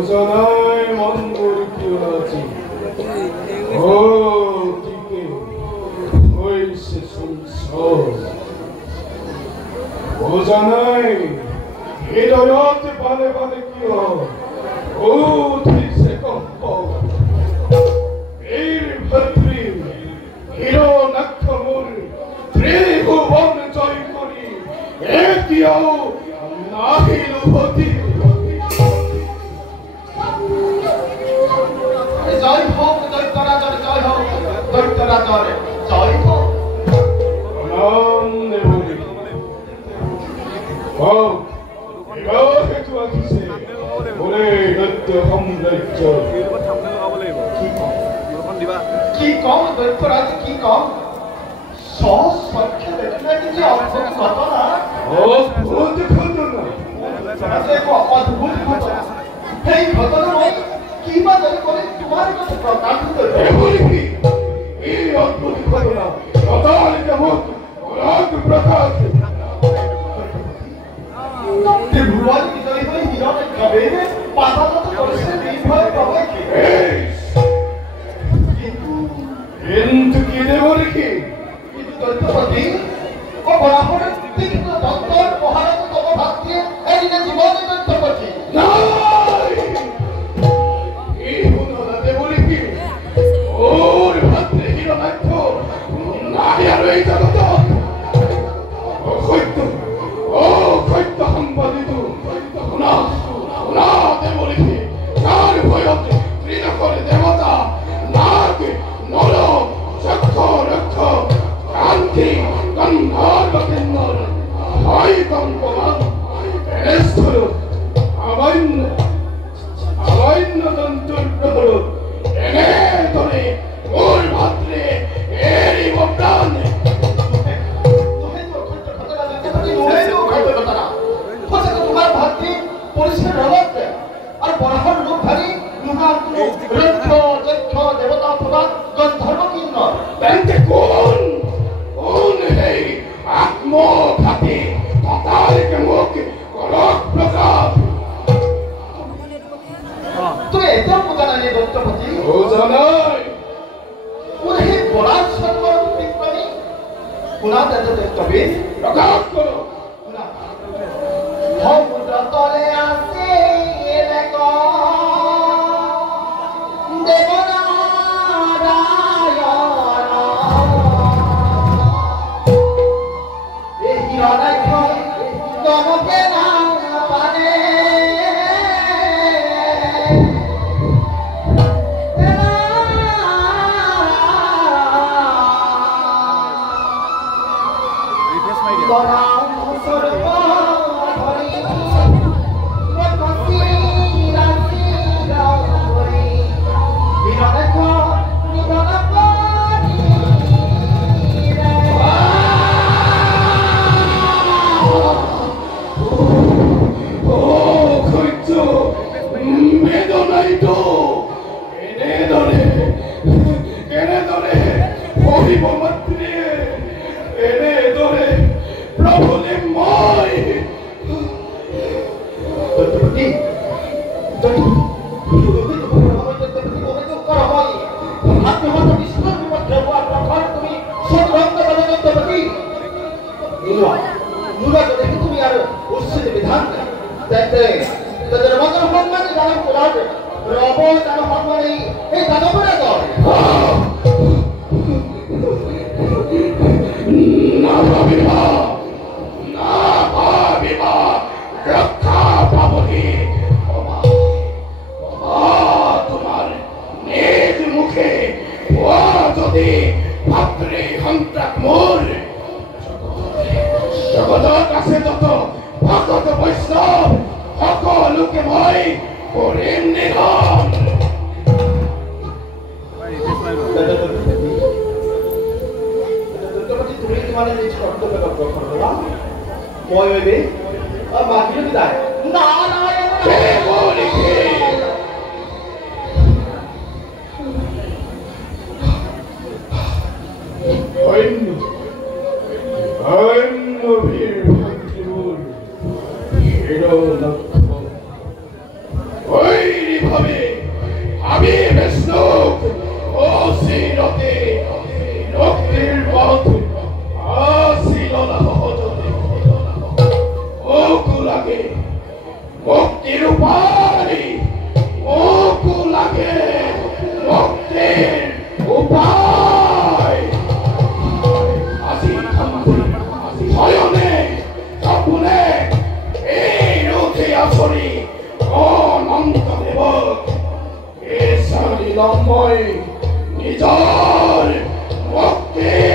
ওজনায় মঙ্গল কিউনাচি ও দিকে হইছে সংসার ওজনায় হৃদয়ত বাদে বাদে কিয় ও দিছে কম্প বীর ভদ্রী হিরো নক্ষমুর ত্রিভুবন জয় করি এতিয়াও নাহিল হতি জয় হোক দৈত্যরাজর জয় হোক দৈত্যরাজর জয় হোক নাম দেবলি হোক এবার হেতু আসিছে ওরে দৈত্য সম্রাজ্য কি কম দৈত্যরাজ কি কম সহস্রক্ষে দেখলে যে অদ্ভুত ঘটনা অদ্ভুত ঘটনা অদ্ভুত ঘটনা এই ঘটনা কি বা করে তোমার কাছে প্রকাশিত দেবলি কি এই অদ্ভুত ঘটনা অদালিত মুখ রাগ প্রকাশ ত্রিভুবন বিজয়ী হয়ে হিরণের কবে পাতালত করেছে নির্ভয় প্রভয়কে কিন্তু কি দেবলি কি কিন্তু দৈত্যপতি ও বরাবরের তীক্ষ্ণ দন্তর মহারাজ তব ভাগ্যে এই যে জীবনে দৈত্যপতি নাই এই হুনরা দেবলি কি ওর ভাত্রে হিরণাক্ষ নাই আর এই জগত অসত্য সম্পাদিত শুনা শুনা দেবলি কি কার ভয়ত তৃণ করে দেবতা নাগ নর চক্ষ রক্ষ কান্তি গন্ধার্ব কিন্নর হয় কম্পমান এস্থর অমান্য তন্ত্র প্রহর এনে ধরে ওর ভাত্রে এরই প্রাণ তোমার ভাগ্যে পরিষ্কার রহস্য আর বরাবর লোক ভারী লুহার রক্ষ যক্ষ দেবতা অথবা গন্ধর্ব কিন্নর ব্যাংকে কোন হেই আত্মঘাতী তথালিকে মুখ কলক প্রকাশ তুই এটাও বোঝানা নিয়ে দত্তপতি ও জানাই ওরে বরাজ সর্বর বিক্রমী কোনা দেতে দত্তবী প্রকাশ করো সমুদ্র তলে আছে দেখো Oi! এইভাবে আমি বিষ্ণু অচিরতে মুক্তির পথ আসিল না সহজতে মোকো লাগে মুক্তির উপায় মোকো লাগে মুক্তির উপায় আসি শয়নে স্বপ্নে এই রথে আসরি অনন্ত দেব এসারি লম্বয় নিজর মুক্তি